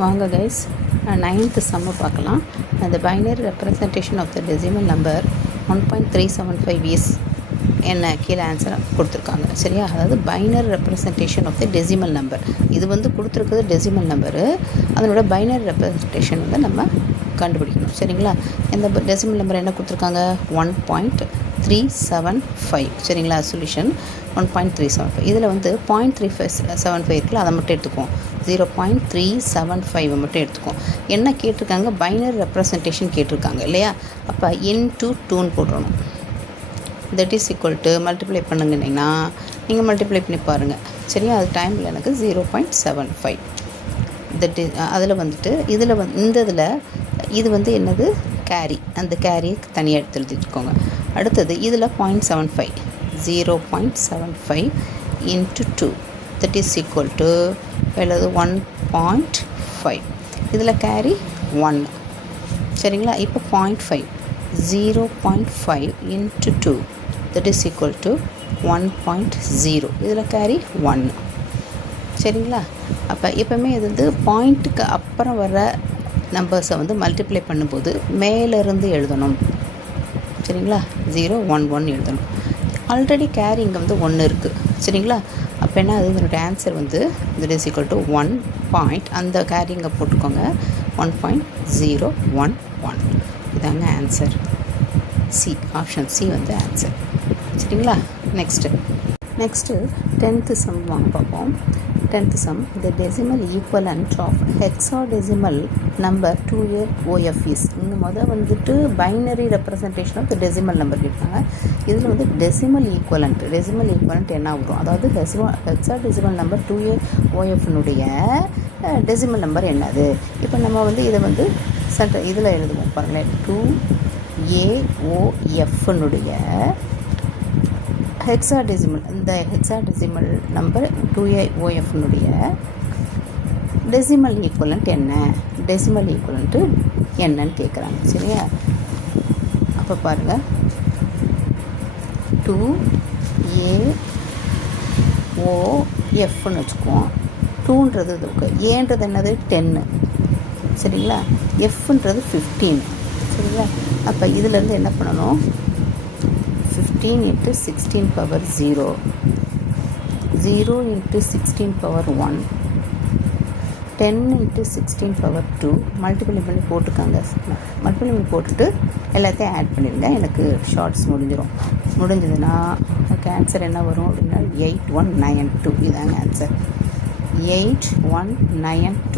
வாங்க guys, 9th சம்ம பார்க்கலாம். The binary representation of the decimal number 1.375 is என்ன கீழே ஆன்சர் கொடுத்துருக்காங்க. சரியா? அதாவது binary representation of the decimal number. இது வந்து கொடுத்துருக்குது டெசிமல் நம்பரு. அதனோட பைனரி ரெப்ரசன்டேஷன் வந்து நம்ம கண்டுபிடிக்கணும். சரிங்களா? இந்த டெசிமல் நம்பர் என்ன கொடுத்துருக்காங்க? 1.375. சரிங்களா? சொல்யூஷன் 1.375. இதில் வந்து 0.375 இருக்குல்ல, அதை மட்டும் எடுத்துக்குவோம். 0.375 மட்டும் எடுத்துக்குவோம். என்ன கேட்டிருக்காங்க? பைனரி ரெப்ரசன்டேஷன் கேட்டிருக்காங்க இல்லையா? அப்போ இன்டூ 2ன்னு போட்டுறணும். That is equal to multiply பண்ணுங்கன்னா நீங்கள் மல்டிப்ளை பண்ணி பாருங்கள். சரியா? அது டைமில் எனக்கு 0.75. தட் இஸ் அதில் வந்துட்டு இதில் இந்த இதில் இது வந்து என்னது? கேரி. அந்த கேரி தனியாக எடுத்து எழுதிட்டுக்கோங்க. அடுத்தது இதில் 0.75 0.75 into 2 that is equal to அல்லது 1.5. இதில் கேரி 1. சரிங்களா? இப்போ 0.5 0.5 into 2 that is equal to 1.0. இதில் கேரி 1. சரிங்களா? அப்போ எப்போவுமே இது வந்து பாயிண்ட்டுக்கு அப்புறம் வர நம்பர்ஸை வந்து மல்டிப்ளை பண்ணும்போது மேலேருந்து எழுதணும். சரிங்களா? 0 1 1 எழுதணும். ஆல்ரெடி கேரி இங்கே வந்து 1 இருக்குது. சரிங்களா? அப்போ என்ன அது? இதனுடைய ஆன்சர் வந்து that is equal to 1 point, அந்த கேரி இங்கே போட்டுக்கோங்க, 1.011. இதாங்க ஆன்சர். சி, ஆப்ஷன் சி வந்து ஆன்சர். சரிங்களா? நெக்ஸ்ட்டு 10th சம் வாங்க பார்ப்போம். 10th sum, the decimal equivalent of hexadecimal number 2AOF is. இங்கே வந்துட்டு binary representation of the decimal number கேட்டாங்க. இதில் வந்து டெசிமல் ஈக்குவலண்ட் என்ன வரும்? அதாவது ஹெக்ஸாடெசிமல் நம்பர் 2AOFனுடைய டெசிமல் நம்பர் என்னது? இப்போ நம்ம வந்து இதை வந்து இதில் எழுதுவோம் பாருங்களேன். 2AOFனுடைய ஹெக்ஸாடெசிமல், இந்த ஹெக்ஸாடெசிமல் நம்பர் 2AOFனுடைய டெசிமல் ஈக்குவலண்ட் என்ன? டெசிமல் ஈக்குவலண்ட்டு என்னன்னு கேட்குறாங்க. சரியா? அப்போ பாருங்கள், 2AOFன்னு வச்சுக்குவோம். 2ன்றது இதுக்கு, ஏன்றது என்னது? 10. சரிங்களா? எஃப்ன்றது 15. சரிங்களா? அப்போ இதிலேருந்து என்ன பண்ணணும்? 15 × 16 power 0 0 × 16 power 1 10 × 16 power 2 மல்டிப்ளை பண்ணி போட்டுக்காங்க. மல்டிப்ளை பண்ணி போட்டுட்டு எல்லாத்தையும் ஆட் பண்ணிடுங்க. எனக்கு ஷார்ட்ஸ் முடிஞ்சதுன்னா எனக்கு ஆன்சர் என்ன வரும் அப்படின்னா 8192. இதாங்க ஆன்சர். 8192.